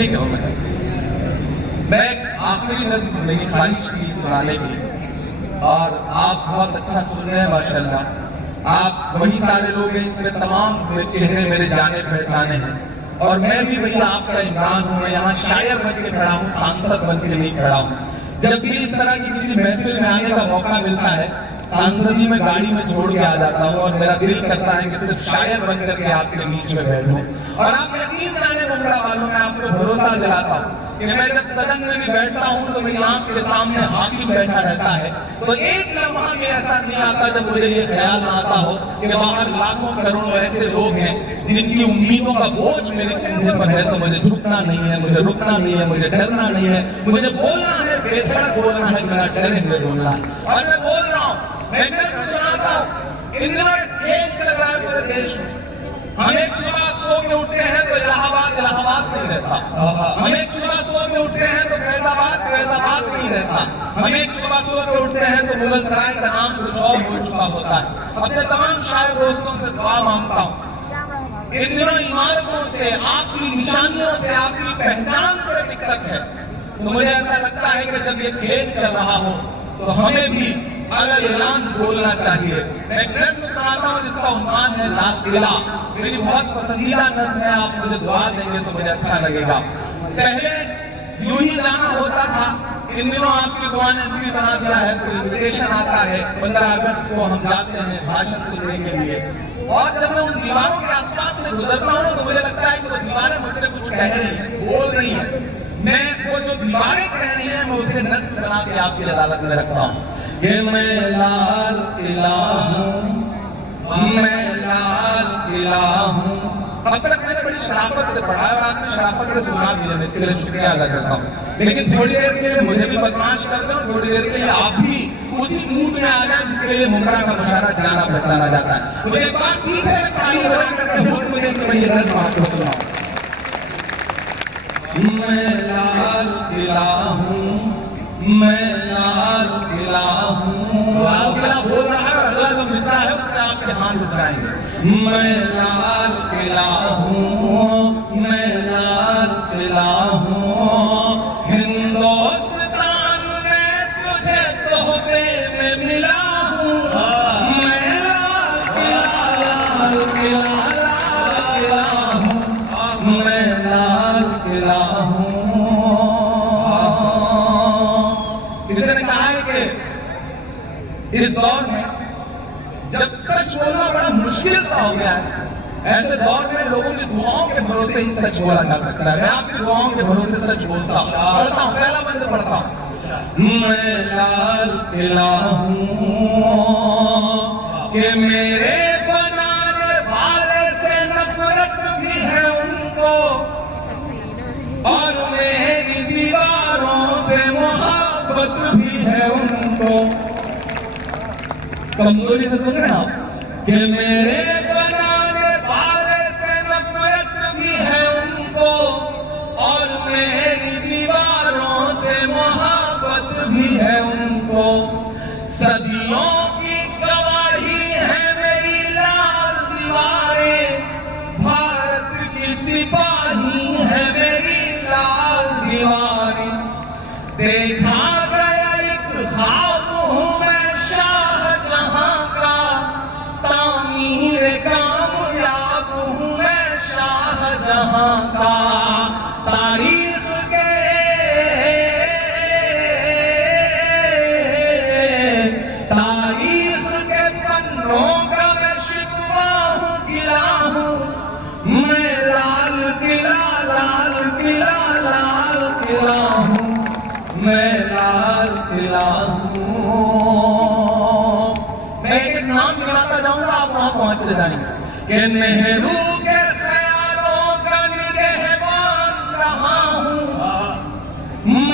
ठीक है मैं आखिरी नज़्म मेरी ख्वाहिश थी सुनाने की, और आप बहुत अच्छा सुन रहे हैं माशाल्लाह। आप वही सारे लोग हैं, इसमें तमाम चेहरे मेरे जाने पहचाने हैं, और मैं भी वही आपका इमरान हूँ। मैं यहाँ शायर बन के खड़ा हूँ, सांसद बन के नहीं खड़ा हूँ। जब भी इस तरह की किसी महफिल में आने का मौका मिलता है, सांसदी में गाड़ी में छोड़ के आ जाता हूँ, और मेरा दिल करता है कि सिर्फ शायर बन करके आपके बीच में बैठूं। और आप यकीन जाने मुमरा वालों, मैं आपको भरोसा दिलाता हूँ कि मैं जब सदन में भी बैठता हूँ तो मेरी आंख के सामने हाकिम बैठा रहता है, तो एक लम्हा भी ऐसा नहीं आता जब मुझे ये ख्याल ना आता हो कि बाहर लाखों करोड़ों ऐसे लोग हैं जिनकी उम्मीदों का बोझ मेरे कंधे पर है। तो मुझे झुकना नहीं है, मुझे रुकना नहीं है, मुझे डरना नहीं है, मुझे बोलना है, बेधड़क बोलना है, मेरा डरे हुए बोलना है। और मैं बोल रहा हूँ, मैं सुनाता हूँ, इन दिनों खेल चल रहा है पूरे देश में। हम एक सुबह सो के उठते हैं तो इलाहाबाद नहीं रहता, हम एक सुबह सो के उठते हैं तो फैजाबाद नहीं रहता, हम एक सुबह सो के उठते हैं तो मुगल सराय का नाम कुछ और हो चुका होता है। अपने तमाम शायर दोस्तों से दुआ मांगता हूँ, इन दिनों इमारतों से, आपकी निशानियों से, आपकी पहचान से दिक्कत है। तो मुझे ऐसा लगता है कि जब ये खेल चल रहा हो तो हमें भी अल-ऐलान बोलना चाहिए। मैं एक नज़्म सुनाता हूँ जिसका उन्वान है ला किला। मेरी बहुत पसंदीदा नज़्म है, आप मुझे दुआ देंगे तो मुझे अच्छा लगेगा। पहले यूं ही जाना होता था, इन दिनों आपकी दुआ ने भी बना दिया है, तो इन्विटेशन आता है 15 अगस्त को हम जाते हैं भाषण सुनने के लिए। और जब मैं उन दीवारों के आसपास से गुजरता हूँ तो मुझे लगता है कि वो दीवारें मुझसे कुछ कह रही हैं, बोल रही हैं। मैं वो जो दीवारें कह रही हैं, मैं उसे नज़्म बना के आपकी अदालत में रखता हूँ कि मैं लाल किला हूँ, मैं लाल किला हूँ। अब तक मैंने बड़ी शराफत से पढ़ा और आपने शराफत से सुना भी है, मैं इसके लिए शुक्रिया अदा करता हूँ। लेकिन थोड़ी देर के लिए मुझे भी बदमाश कर दो, और थोड़ी देर के लिए आप भी उसी मूड में आ जाए जिसके लिए मुमरा का मुशारा जाना पहचाना जाता है। मुझे एक बार पीछे ताली बजा करके हुक्म दें कि मैं ये नज़्म आपको सुनाऊं। मैं लाल किला हूँ, मैं लाल किला हूँ। लाल किला बोल रहा है और अगला जो मिसरा है उसमें आपके हाथ उठ जाएंगे। मैं लाल किला हूँ, मैं लाल किला हूँ, हिंदुस्तान में तुझे तोहफे में मिला हूँ। मैं लाल किला हूँ, मैं लाल किला हूँ। किसी ने कहा है कि इस दौर में जब सच बोलना बड़ा मुश्किल सा हो गया है, ऐसे दौर में लोगों की दुआओं के भरोसे ही सच बोला जा सकता है। मैं आपकी दुआओं के भरोसे सच बोलता हूँ, पढ़ता हूँ, पहला बंद पढ़ता हूँ। मैं लाल किला हूँ कि मेरे बनाने वाले से नफरत भी है उनको, और मेरी दीवारों से मोहब्बत भी है उनको। कमजोरी से सुन रहे हैं आप कि मेरे बनाने वाले से नफरत भी है उनको, और मेरी दीवारों से मोहब्बत भी है उनको। सदियों की गवाही है मेरी लाल दीवारें, भारत की सिपाही है मेरी लाल दीवारें। देखा गया एक ख्वाब हूँ मैं शाहजहां का, तामीर कामयाब हूँ मैं शाहजहां का। तारीख के पन्नों का मैं शिकवा हूँ, गिला हूँ। मैं लाल किला, लाल किला, लाल किला हूँ, मैं लाल किला हूँ। मैं एक नाम गिनाता जाऊंगा, आप वहां पहुंचते जाएंगे कि नेहरू के ख्यालों का निगहबान रहा हूँ,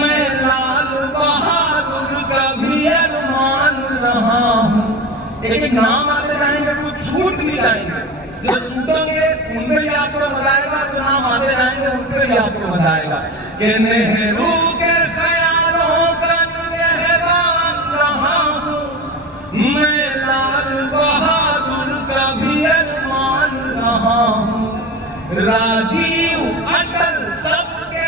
मैं लाल बहादुर का भी अरमान रहा हूँ। एक एक नाम आते जाएंगे, कुछ छूट भी जाएंगे, जो छूटेंगे उनमें भी आपको मजा आएगा, जो नाम आते जाएंगे उनमें भी आपको मजा आएगा कि नेहरू के ख्यालों का निगहबान रहा हूँ, मैं लाल बहादुर का भी अरमान रहा हूँ। राजीव अटल सबके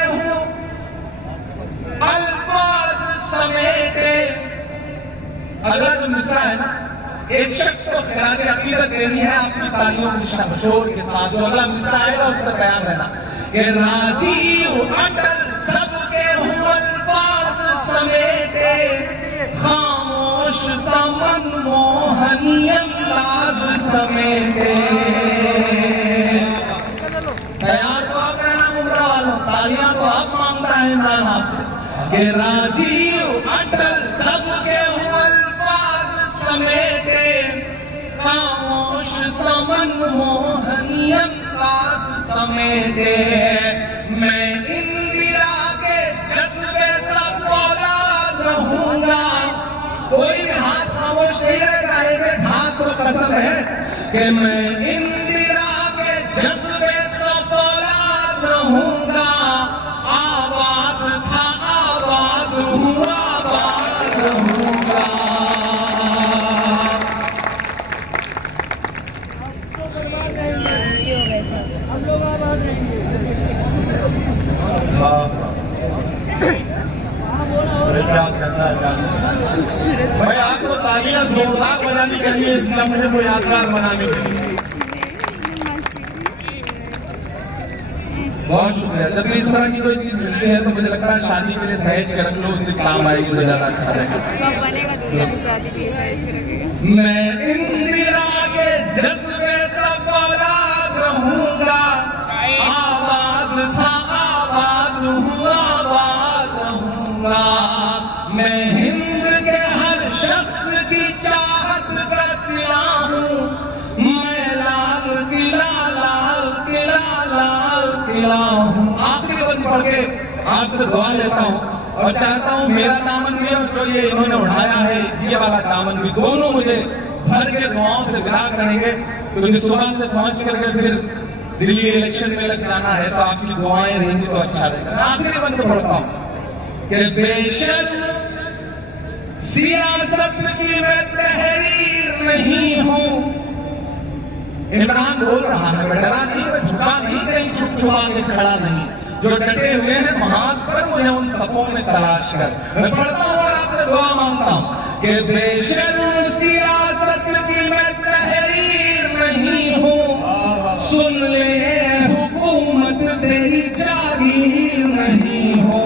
एक शख्स को खिराज अकीदत देनी है आपकी तालियों के शोर के साथ। जो अगला मिसरा आएगा उस पर तैयार रहना। कि राजीव अटल सबके हूँ अल्फाज समेटे, खामोश समन मोहनी अंदाज समेटे। तैयार तो आप रहना मुमरा वालों, तालियां तो आप मांगता है इमरान आपसे। कि राजीव अटल सबके हूँ अल्फाज समेटे, खामोश समन मोहनी अंदाज समेटे। मैं इंदिरा के जज्बे सा फौलाद रहूंगा। कोई भी हाथ खामोश नहीं रहेगा, एक हाथ तो कसम है कि मैं इंदिरा के जज्बे सा फौलाद रहूंगा। आबाद था आबाद हूँ आबाद रहूंगा। हम लोग आबाद रहेंगे। क्या कहना है भाई, आपको तालियां जोरदार बजानी चाहिए इस लम्हे को यादगार बनाने के लिए। बहुत शुक्रिया। जब भी इस तरह की कोई चीज मिलती है तो मुझे लगता है शादी के लिए सहेज के रख लो, उस दिन काम आएगी तो ज्यादा अच्छा रहेगा। मैं इंदिरा के जज्बे सा फौलाद रहूंगा। आबाद था आबाद हूँ आबाद रहूंगा। मैं हिंद के हर शख्स की चाहत का सिला हूँ। मैं लाल किला लाल किला लाल किला हूँ। आखिरी बंद पढ़ के आपसे दुआ लेता हूँ और चाहता हूँ मेरा दामन भी और जो ये इन्होंने उठाया है ये वाला दामन भी, दोनों मुझे भर के दुआओं से विदा करेंगे। क्योंकि सुबह से पहुंच करके फिर दिल्ली इलेक्शन में लग जाना है तो आपकी दुआएं रहेंगी तो अच्छा रहेगा। मैं आखिरी बंद पढ़ता हूँ कि बेशर्म सियासत की मैं तहरीर नहीं हूँ। इमरान बोल रहा है, मैं डरा नहीं, मैं झुका नहीं, कहीं छुप छुपा के खड़ा नहीं। जो डटे हुए हैं महाज पर मुझे उन सफों में तलाश कर। मैं पढ़ता हूँ और आपसे दुआ मांगता हूँ कि बेशर्म सियासत की मैं तहरीर नहीं हूँ। सुन ले हुकूमत तेरी जागीर नहीं हो।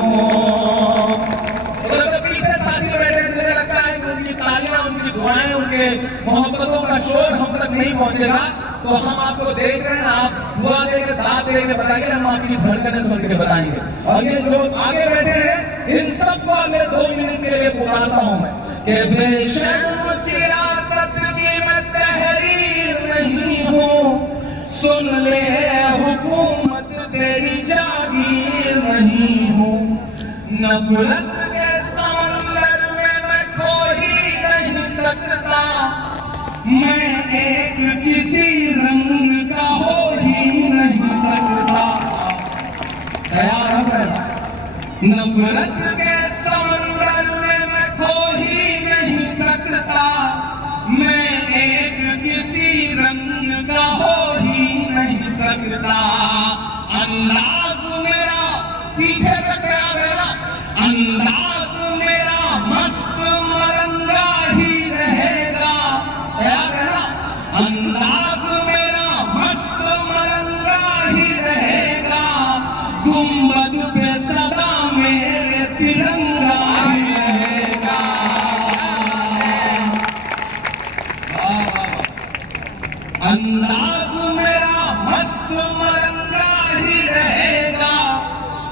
तो पीछे साथी बैठे, मुझे लगता है कि उनकी तालियां उनकी दुआएं उनके मोहब्बतों का शोर हम तक नहीं पहुंचेगा। तो हम आपको देख रहे हैं, आप दुआ देके दाद देके बताइए, हम आपकी धड़कनें सुन के बताएंगे। और ये जो आगे बैठे हैं इन सबको मैं 2 मिनट के लिए पुकारता हूं मैं कि बेशर्म सियासत की मैं तहरीर नहीं हूँ। सुन ले हुकूमत तेरी जागीर नहीं हूँ। नफरत के समंदर में मैं खो ही नहीं सकता। मैं एक किसी रंग का हो ही नहीं सकता। तैयार है? नफरत के समंदर में मैं खो ही नहीं सकता। मैं एक किसी रंग का हो ही नहीं सकता। अंदाज मेरा पीछे तक तैयार है ना, अंदाज मेरा मस्त मरंगा ही रहेगा। तैयार है ना? अंदाज मेरा मस्त मरंगा ही रहेगा। गुंबद पे सदा मेरे तिरंगा ही रहेगा। अंदाज मेरा मस्त मरंगा ही रहेगा।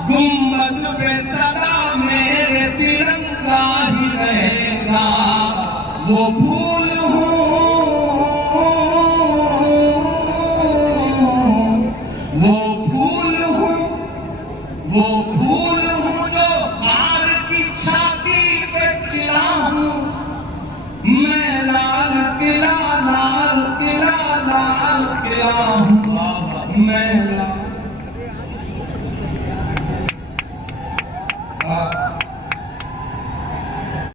गुंबद पे सदा मेरे तिरंगा ही रहेगा। वो फूल हूँ, वो फूल हूँ, वो फूल हूँ जो हार की छाती पे खिला हूँ। मैं लाल किला लाल किला लाल किला हूँ। मैं लाल